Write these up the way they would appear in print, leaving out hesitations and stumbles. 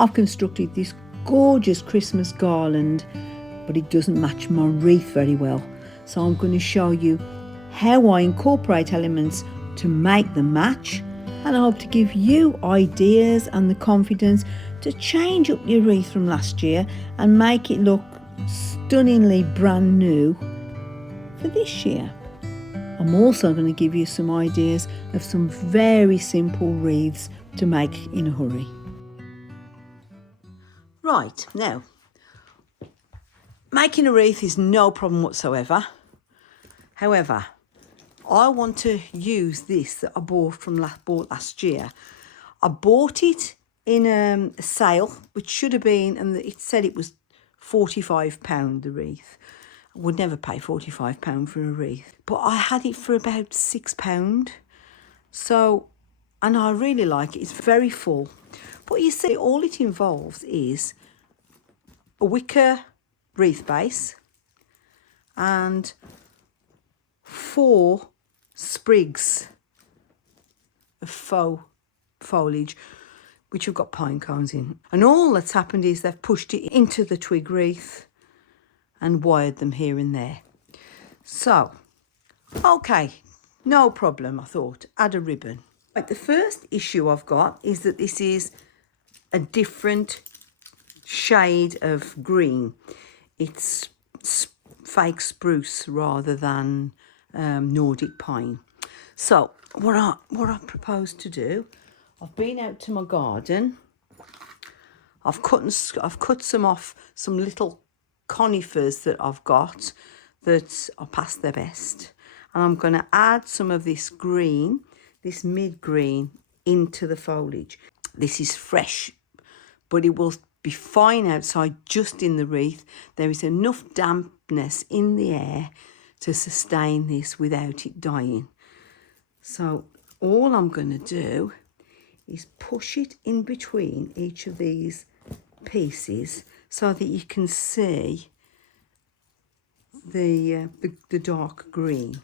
I've constructed this gorgeous Christmas garland, but it doesn't match my wreath very well. So I'm going to show you how I incorporate elements to make them match, and I hope to give you ideas and the confidence to change up your wreath from last year and make it look stunningly brand new for this year. I'm also going to give you some ideas of some very simple wreaths to make in a hurry. Right, now, making a wreath is no problem whatsoever. However, I want to use this that I bought last year. I bought it in a sale, which should have been, and it said it was £45, the wreath. I would never pay £45 for a wreath, but I had it for about £6. So, and I really like it. It's very full. But you see, all it involves is a wicker wreath base and 4 sprigs of faux foliage, which have got pine cones in. And all that's happened is they've pushed it into the twig wreath and wired them here and there. So, okay, no problem, I thought. Add a ribbon. Right, the first issue I've got is that this is a different shade of green. It's fake spruce rather than Nordic pine. So what I propose to do, I've been out to my garden. I've cut some off, some little conifers that I've got that are past their best, and I'm going to add some of this green, this mid green, into the foliage. This is fresh, but it will be fine outside. Just in the wreath there is enough dampness in the air to sustain this without it dying. So all I'm going to do is push it in between each of these pieces so that you can see the dark green.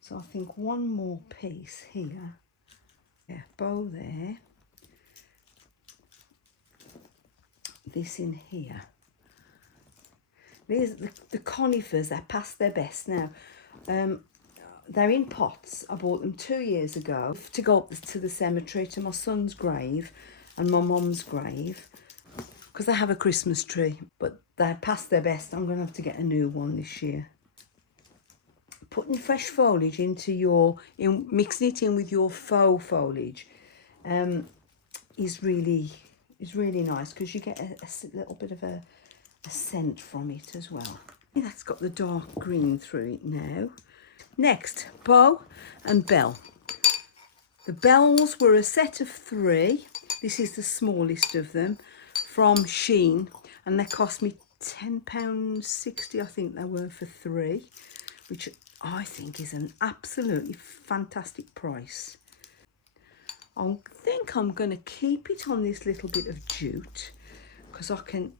So I think one more piece here, yeah, bow there, this in here. These the conifers, they're past their best now. They're in pots. I bought them 2 years ago to go up to the cemetery, to my son's grave and my mum's grave, because they have a Christmas tree, but they're past their best. I'm going to have to get a new one this year. Putting fresh foliage into mixing it in with your faux foliage is really nice, because you get a little bit of a scent from it as well. That's got the dark green through it now. Next, bow and bell. The bells were a set of 3. This is the smallest of them, from Shein, and they cost me £10.60, I think they were, for 3, which I think is an absolutely fantastic price. I think I'm going to keep it on this little bit of jute, because I can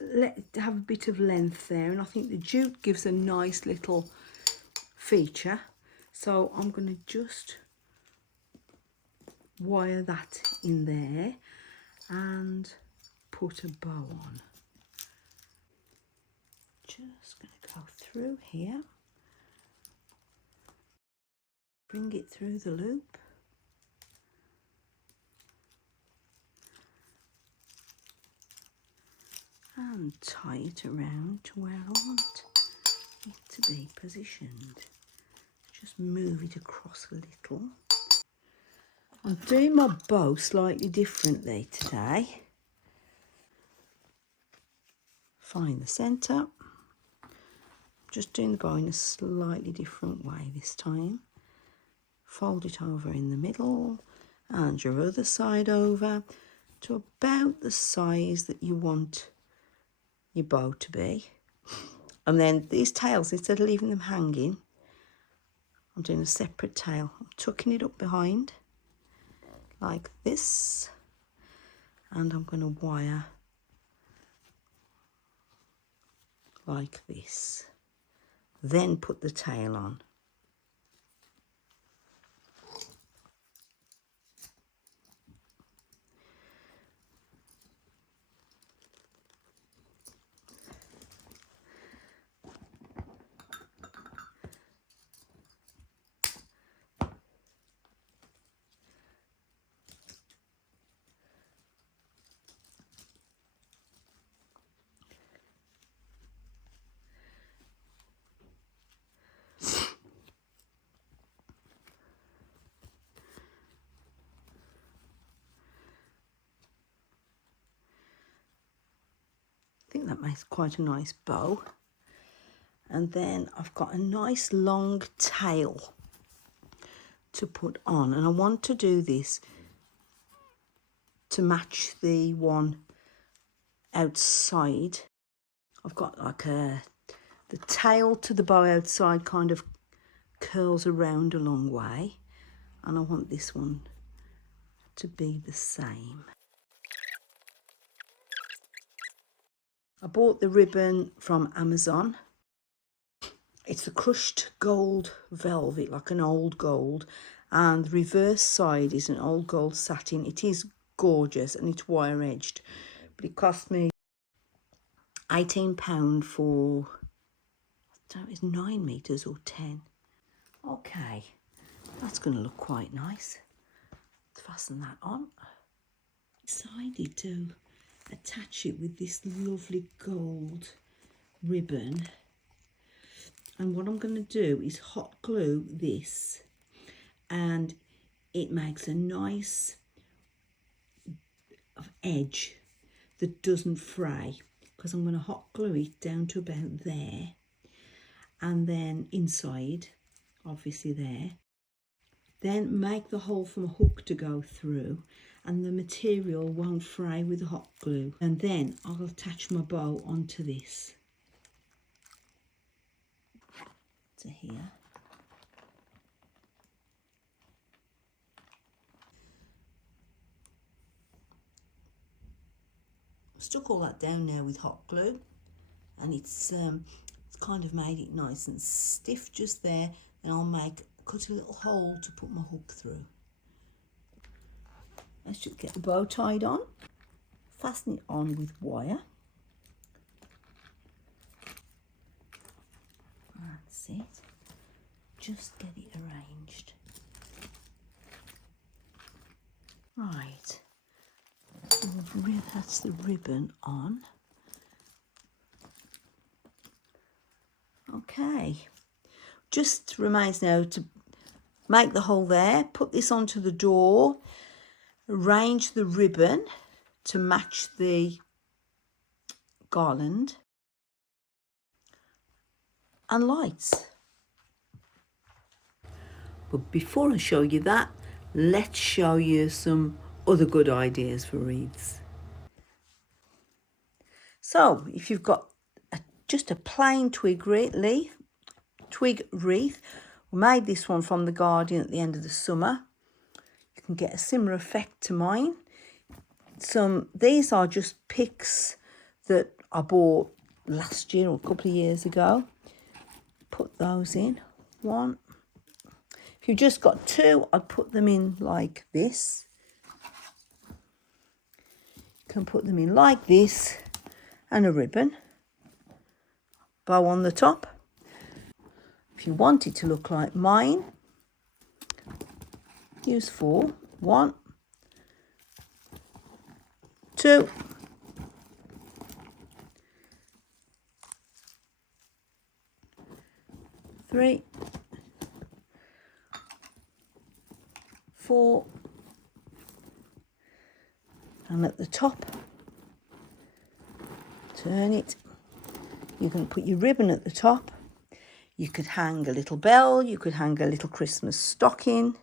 let it have a bit of length there, and I think the jute gives a nice little feature. So I'm going to just wire that in there and put a bow on. Just going to go through here, bring it through the loop, and tie it around to where I want it to be positioned. Just move it across a little. I'm doing my bow slightly differently today. Find the centre. Just doing the bow in a slightly different way this time. Fold it over in the middle and your other side over to about the size that you want your bow to be. And then these tails, instead of leaving them hanging, I'm doing a separate tail. I'm tucking it up behind like this, and I'm going to wire like this. Then put the tail on. I think that makes quite a nice bow. And then I've got a nice long tail to put on, and I want to do this to match the one outside. I've got like the tail to the bow outside kind of curls around a long way, and I want this one to be the same. I bought the ribbon from Amazon. It's the crushed gold velvet, like an old gold, and the reverse side is an old gold satin. It is gorgeous and it's wire edged, but it cost me £18 for, I don't know, it's 9 meters or 10. Okay, that's going to look quite nice. Let's fasten that on. Decided to attach it with this lovely gold ribbon, and what I'm going to do is hot glue this, and it makes a nice edge that doesn't fray, because I'm going to hot glue it down to about there, and then inside obviously there, then make the hole from a hook to go through, and the material won't fray with the hot glue, and then I'll attach my bow onto this to here. I've stuck all that down now with hot glue, and it's kind of made it nice and stiff just there, and I'll cut a little hole to put my hook through. Let's just get the bow tied on, fasten it on with wire. That's it. Just get it arranged. Right, that's the ribbon on. Okay, just remains now to make the hole there, put this onto the door, arrange the ribbon to match the garland, and lights. But before I show you that, let's show you some other good ideas for wreaths. So if you've got just a plain twig wreath, we made this one from the garden at the end of the summer. You can get a similar effect to mine. These are just picks that I bought last year or a couple of years ago. Put those in. One. If you've just got two, I'd put them in like this. You can put them in like this, and a ribbon. Bow on the top. If you want it to look like mine, use 4. 1, 2, 3, 4, and at the top, turn it. You can put your ribbon at the top. You could hang a little bell, you could hang a little Christmas stocking.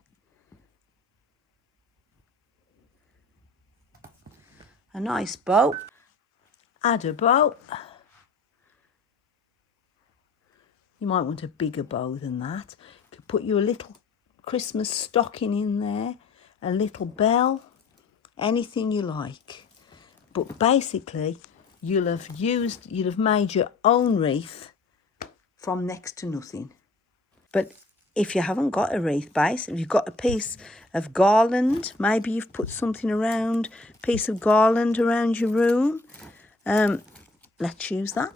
A nice bow. Add a bow. You might want a bigger bow than that. You could put your little Christmas stocking in there, a little bell, anything you like. But basically, you'll have made your own wreath from next to nothing. But if you haven't got a wreath base, if you've got a piece of garland, maybe you've put something around, piece of garland around your room, let's use that.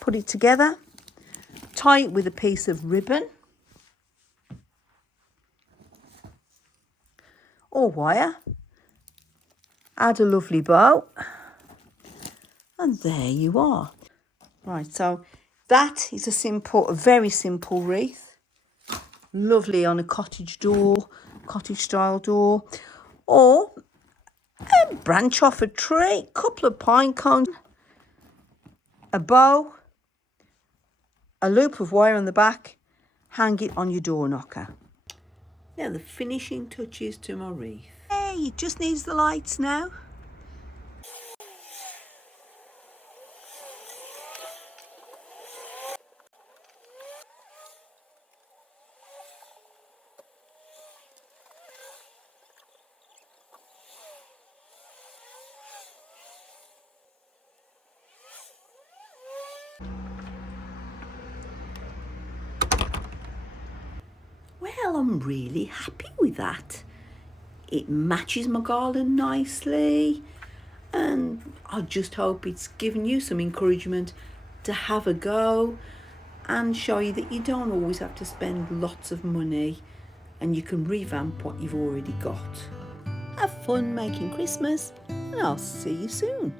Put it together, tie it with a piece of ribbon or wire, add a lovely bow, and there you are. Right, so that is a very simple wreath. Lovely on a cottage style door, or a branch off a tree, couple of pine cones, a bow, a loop of wire on the back, hang it on your door knocker. Now the finishing touches to my wreath. Hey, it just needs the lights now. Well, I'm really happy with that. It matches my garland nicely, and I just hope it's given you some encouragement to have a go and show you that you don't always have to spend lots of money and you can revamp what you've already got. Have fun making Christmas, and I'll see you soon.